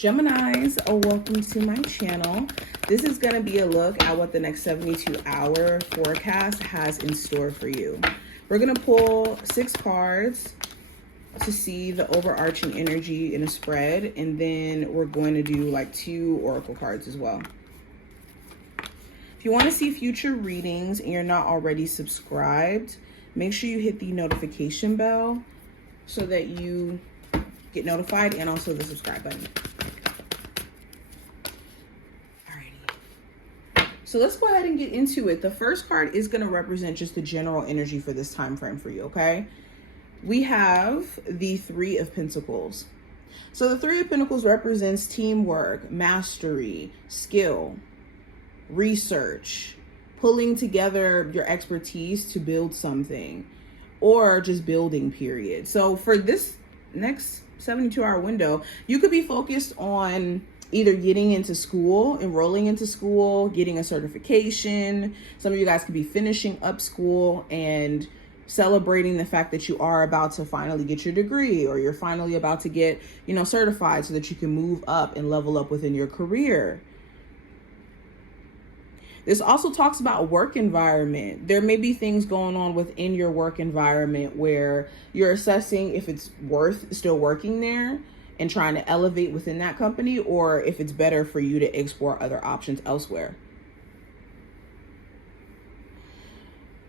Geminis, welcome to my channel. This is going to be a look at what the next 72-hour forecast has in store for you. We're going to pull 6 cards to see the overarching energy in a spread, and then we're going to do like 2 oracle cards as well. If you want to see future readings and you're not already subscribed, make sure you hit the notification bell so that you get notified, and also the subscribe button. So let's go ahead and get into it. The first card is going to represent just the general energy for this time frame for you, okay? We have the 3 of Pentacles. So the 3 of Pentacles represents teamwork, mastery, skill, research, pulling together your expertise to build something, or just building, period. So for this next 72-hour window, you could be focused on either getting into school, enrolling into school, getting a certification. Some of you guys could be finishing up school and celebrating the fact that you are about to finally get your degree, or you're finally about to get, certified so that you can move up and level up within your career. This also talks about work environment. There may be things going on within your work environment where you're assessing if it's worth still working there and trying to elevate within that company, or if it's better for you to explore other options elsewhere.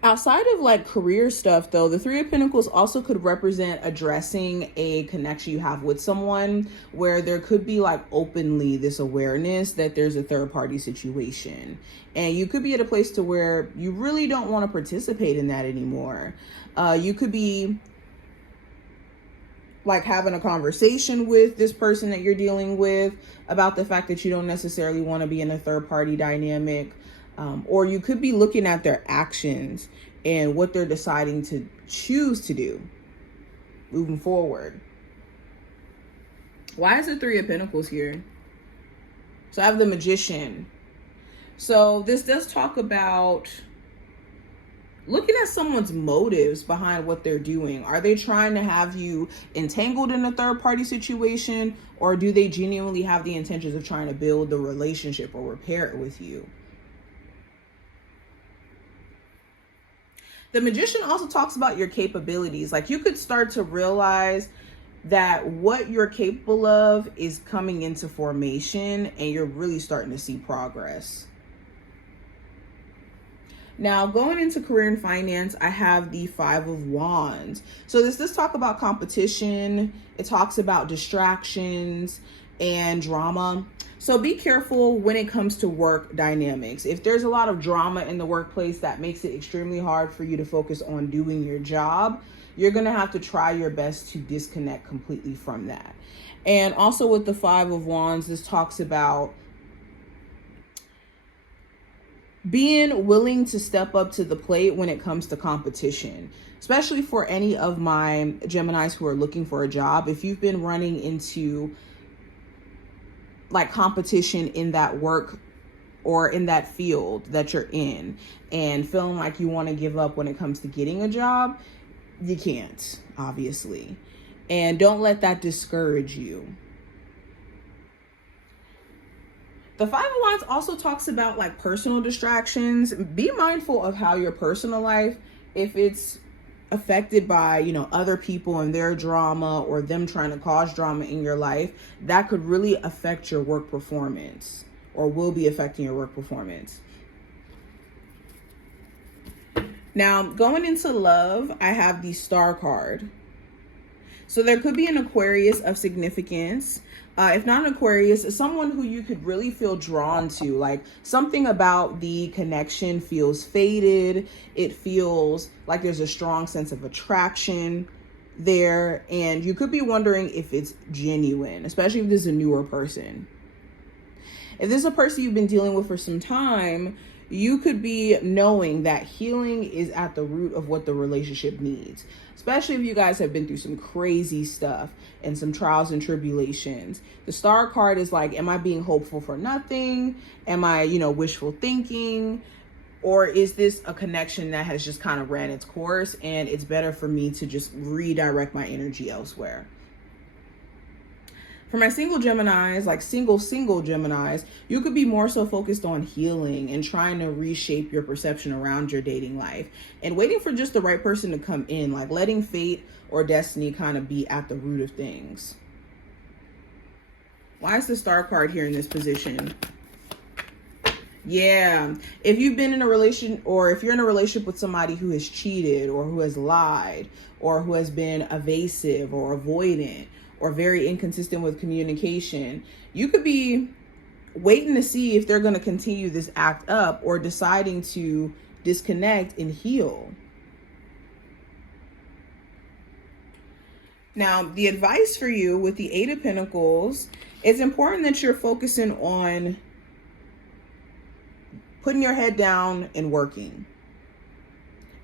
Outside of like career stuff though, the 3 of Pentacles also could represent addressing a connection you have with someone where there could be like openly this awareness that there's a third party situation. And you could be at a place to where you really don't want to participate in that anymore. You could be like having a conversation with this person that you're dealing with about the fact that you don't necessarily want to be in a third party dynamic. Or you could be looking at their actions and what they're deciding to choose to do moving forward. Why is the 3 of Pentacles here? So I have the Magician. So this does talk about looking at someone's motives behind what they're doing. Are they trying to have you entangled in a third party situation, or do they genuinely have the intentions of trying to build the relationship or repair it with you? The Magician also talks about your capabilities. Like you could start to realize that what you're capable of is coming into formation and you're really starting to see progress. Now, going into career and finance, I have the 5 of Wands. So this does talk about competition. It talks about distractions and drama. So be careful when it comes to work dynamics. If there's a lot of drama in the workplace that makes it extremely hard for you to focus on doing your job, you're going to have to try your best to disconnect completely from that. And also with the 5 of Wands, this talks about being willing to step up to the plate when it comes to competition, especially for any of my Geminis who are looking for a job. If you've been running into like competition in that work or in that field that you're in and feeling like you want to give up when it comes to getting a job, you can't, obviously. And don't let that discourage you. The 5 of Wands also talks about like personal distractions. Be mindful of how your personal life, if it's affected by, other people and their drama or them trying to cause drama in your life, that could really affect your work performance or will be affecting your work performance. Now, going into love, I have the Star card. So there could be an Aquarius of significance. If not an Aquarius, someone who you could really feel drawn to. Like something about the connection feels faded. It feels like there's a strong sense of attraction there. And you could be wondering if it's genuine, especially if this is a newer person. If this is a person you've been dealing with for some time, you could be knowing that healing is at the root of what the relationship needs, especially if you guys have been through some crazy stuff and some trials and tribulations. The Star card is like, am I being hopeful for nothing? Am I, wishful thinking? Or is this a connection that has just kind of ran its course and it's better for me to just redirect my energy elsewhere? For my single Geminis, like single Geminis, you could be more so focused on healing and trying to reshape your perception around your dating life and waiting for just the right person to come in, like letting fate or destiny kind of be at the root of things. Why is the Star card here in this position? Yeah, if you've been in a relation, or if you're in a relationship with somebody who has cheated or who has lied or who has been evasive or avoidant or very inconsistent with communication, you could be waiting to see if they're going to continue this act up or deciding to disconnect and heal. Now, the advice for you with the Eight of Pentacles, it's important that you're focusing on putting your head down and working.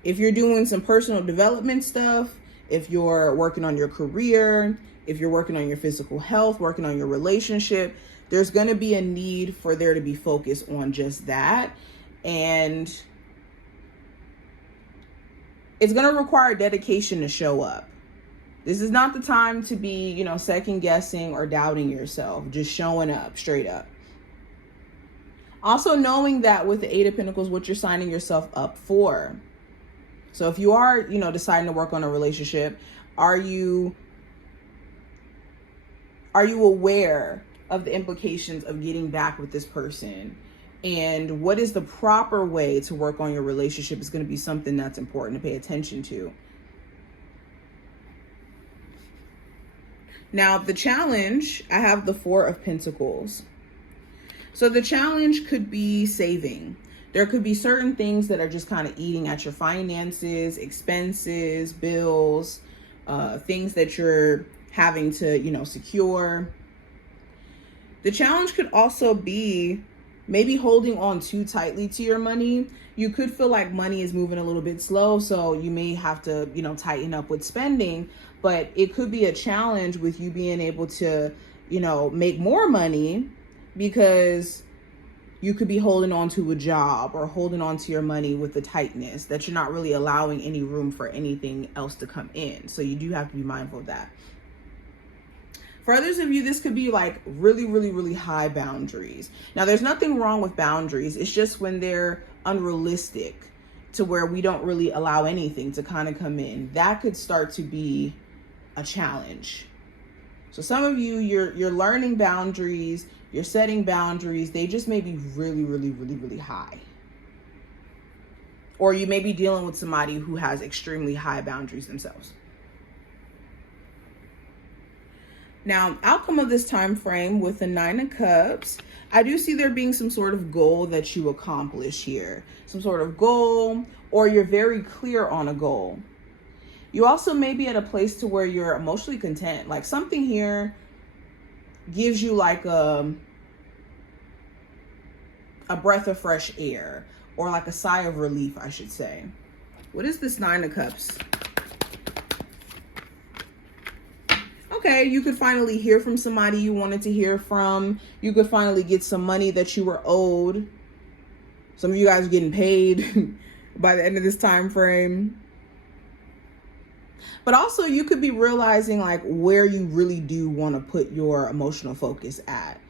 If you're doing some personal development stuff, if you're working on your career, if you're working on your physical health, working on your relationship, there's going to be a need for there to be focus on just that. And it's going to require dedication to show up. This is not the time to be, second guessing or doubting yourself, just showing up straight up. Also knowing that with the Eight of Pentacles, what you're signing yourself up for. So if you are, deciding to work on a relationship, are you aware of the implications of getting back with this person? And what is the proper way to work on your relationship is going to be something that's important to pay attention to. Now, the challenge, I have the Four of Pentacles. So the challenge could be saving. There could be certain things that are just kind of eating at your finances, expenses, bills, things that you're having to, secure. The challenge could also be maybe holding on too tightly to your money. You could feel like money is moving a little bit slow, so you may have to, tighten up with spending, but it could be a challenge with you being able to, make more money, because you could be holding on to a job or holding on to your money with the tightness that you're not really allowing any room for anything else to come in. So you do have to be mindful of that. For others of you, this could be like really, really, really high boundaries. Now, there's nothing wrong with boundaries. It's just when they're unrealistic to where we don't really allow anything to kind of come in. That could start to be a challenge. So some of you, you're learning boundaries, you're setting boundaries. They just may be really, really, really, really high. Or you may be dealing with somebody who has extremely high boundaries themselves. Now, outcome of this time frame with the Nine of Cups, I do see there being some sort of goal that you accomplish here. Some sort of goal, or you're very clear on a goal. You also may be at a place to where you're emotionally content. Like something here gives you like a breath of fresh air, or like a sigh of relief, I should say. What is this Nine of Cups? Okay, you could finally hear from somebody you wanted to hear from. You could finally get some money that you were owed. Some of you guys are getting paid by the end of this time frame. But also you could be realizing like where you really do want to put your emotional focus at.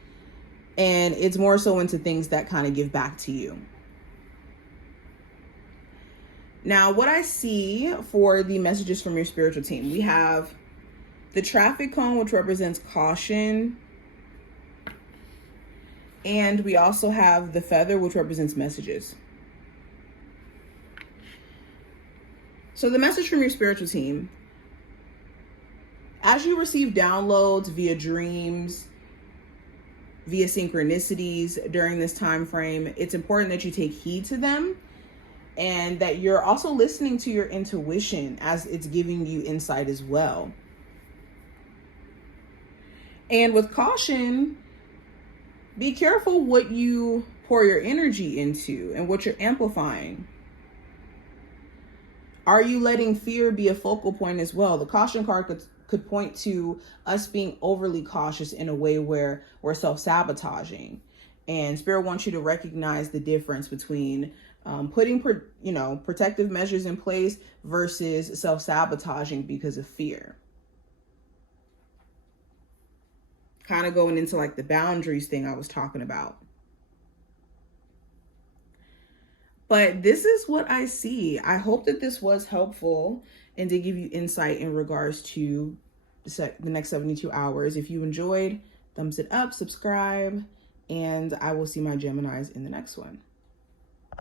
And it's more so into things that kind of give back to you. Now, what I see for the messages from your spiritual team, we have the traffic cone, which represents caution. And we also have the feather, which represents messages. So the message from your spiritual team, as you receive downloads via dreams, via synchronicities during this time frame, it's important that you take heed to them and that you're also listening to your intuition as it's giving you insight as well. And with caution, be careful what you pour your energy into and what you're amplifying. Are you letting fear be a focal point as well? The caution card could point to us being overly cautious in a way where we're self-sabotaging. And Spirit wants you to recognize the difference between putting protective measures in place versus self-sabotaging because of fear. kind of going into like the boundaries thing I was talking about. But this is what I see. I hope that this was helpful and to give you insight in regards to the next 72 hours. If you enjoyed, thumbs it up, subscribe, and I will see my Geminis in the next one.